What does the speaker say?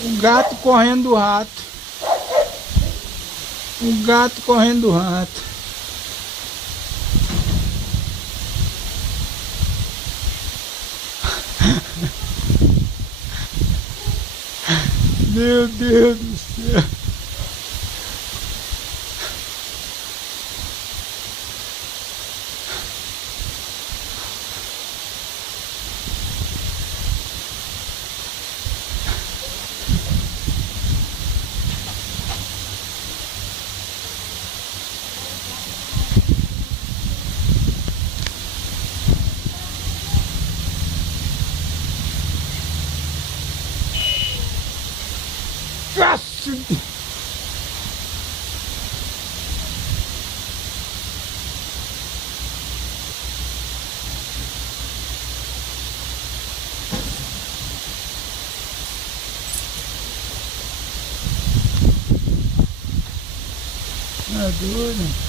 O gato correndo do rato. O gato correndo do rato. Meu Deus do céu. Nossa! É doido.